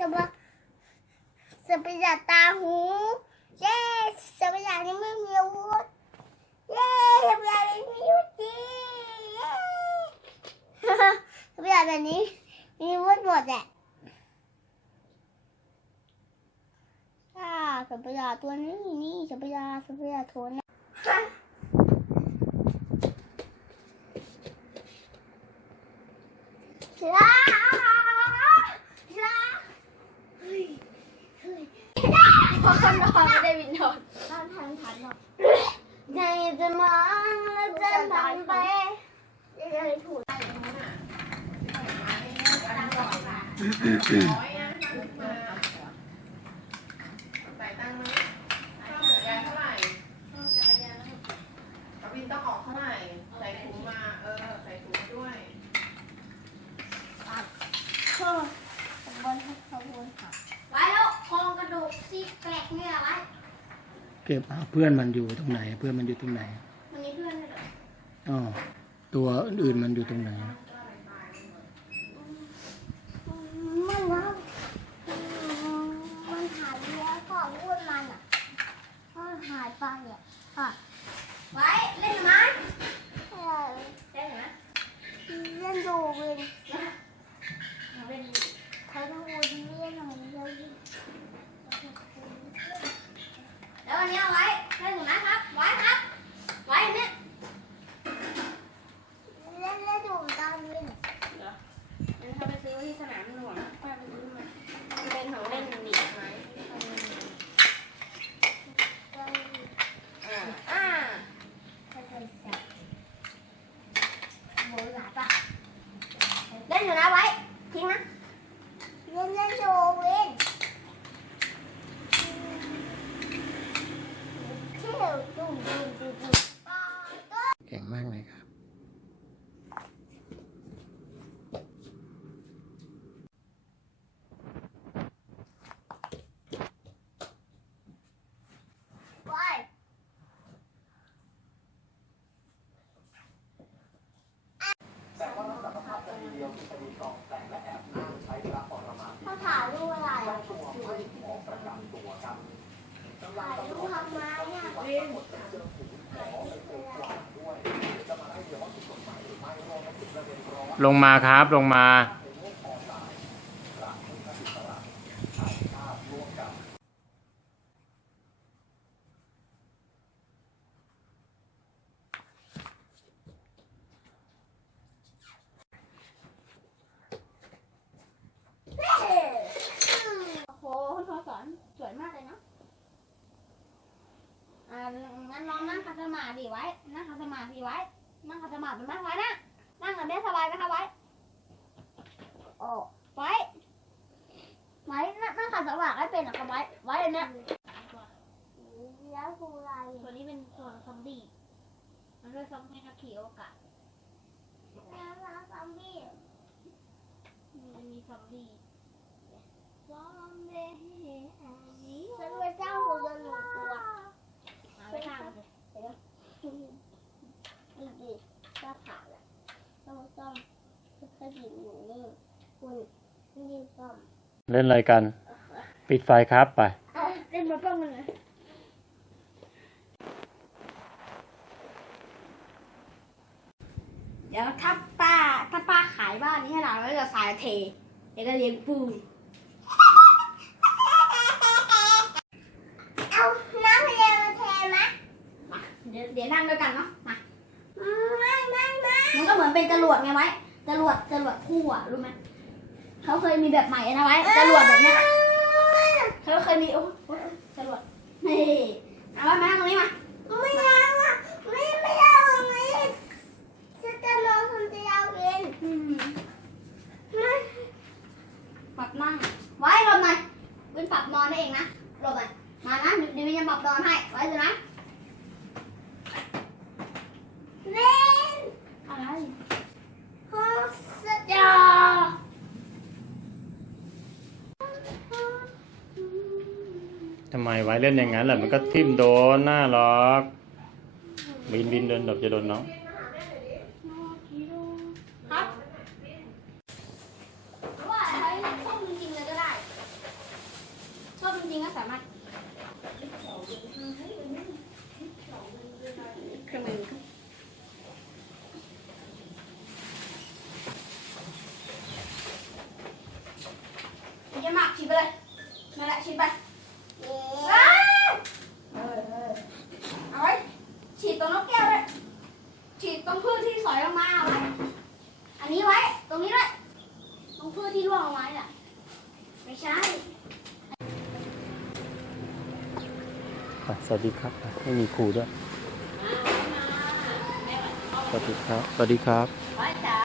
สัตว์ประหลาดตาหู เย้สัตว์ประหลาดนี้ไม่มีอาวุธเย้สัตว์ประหลานี้มีอาวุธจริงเย้สประหลาแบบนี้มีอาวุธหมดแหละอ่าสัตว์ประหลาตัวนี้นี่สัตว์ประหลาสัตว์ประหลาโทนนะลาลาเฮ้ยเฮ้ย พอเขานอนไม่ได้วินนอนบ้านทันทันหรอกในจะมองแล้วจะผ่านไปยังไงถูกร้อยอะตั้งมาใส่ตังค์มาข้าวเหนียวยายเท่าไหร่กวินต้องออกเท่าไหร่ใส่ถุงมาเออใส่ถุงด้วยข้อบนขบวนค่ะ ไว้แล้วโครงกระดูกซีกแกรกเนี่ยไว้เก็บเอาเพื่อนมันอยู่ตรงไหน เพื่อนมันอยู่ตรงไหนมันมีเพื่อนด้วยเหรออ๋อตัวอื่นๆมันอยู่ตรงไหนมันว่ามันหายไปแล้วก่อนพูดมันอะมันหายไปอะค่ะไว้เล่นไหมเออเล่นไหมเล่นดูเวนเล่นเขาต้องวนเล่นของเราดิ แล้ววันนี้เอาไว้เล่นไหมครับ ไว้ครับ ไว้อันเนี่ย เล่นเล่นดูตามเล่น งั้นถ้าไปซื้อที่สนามหลวงป้าไปซื้อมามันเป็นของเล่นหนีไหมอ่าอ่า หมูหลาปะ เล่นอยู่นะไว้ทิ้งนะ เล่นเล่นดูเวนเที่ยวดูดูดูดู เก่งมากเลยครับ ไป เขาถ่ายรูปอะไรอะถ่ายรูปทำไมเนี่ยลงมาครับลงมา โอ้โหคุณพ่อสอนสวยมากเลยเนาะ อ่างั้ นลองนั่งขัดสมาธิไว้ นั่งขัดสมาธิไว้ นั่งขัดสมาธิไว้นะ นั่งแบบนี้สบายไหมคะไว้โอ้ไว้ ไว้ นั่งนั่งขัดสมาธิให้เป็นเหรอคะไว้ ไว้อันเนี้ยแล้วคืออะไรตัวนี้เป็นส่วนซอมบี้ มันเป็นซอมบี้นักขี่อวกาศแล้วร้านซอมบี้มันมีซอมบี้ซอมบี้ฉันเป็นเจ้าหุ่นยนต์หนึ่งตัว มาไม่ทางเลย ดีดีเจ้าขาแหละต้องต้อง ถ้าหญิงอยู่นี่คุณนี่ซ่อมเล่นอะไรกัน ปิดไฟครับไป เล่นมาป้องกันเลยเดี๋ยวถ้าป้าถ้าป้าขายบ้านนี้ให้เราแล้วจะสายเทเดี๋ยวก็เลี้ยงปูเอาน้ำทะเลมาแทนไหมมาเดี๋ยวเดี๋ยวนั่งด้วยกันเนาะมาไม่ไม่ไม่มันก็เหมือนเป็นจรวดไงไว้ จรวดจรวดคู่อะรู้ไหมเขาเคยมีแบบใหม่นะไว้จรวดแบบเนี้ยเขาเคยมีโอ้โหจรวดนี่เอาไว้มานั่งตรงนี้มาไม่เอาอะไม่ไม่เอาตรงนี้ฉันจะนอนคนเดียวเองอืมไม่ปรับนั่งไว้หลบหน่อยวินปรับนอนได้เองนะหลบหน่อยมานะเดี๋ยววินจะปรับนอนให้ไว้ดูนะเล่นอะไร ทำไมไว้เล่นอย่างนั้นแหละมันก็ทิ่มโดนหน้าล็อก บินบินเดินดบจะโดนน้องครัาใช้ชอบจริงๆเลยก็ได้ชอบจริงๆก็สามารถเครื่องมือ สวัสดีครับไม่มีครูด้วย สวัสดีครับ สวัสดีครับ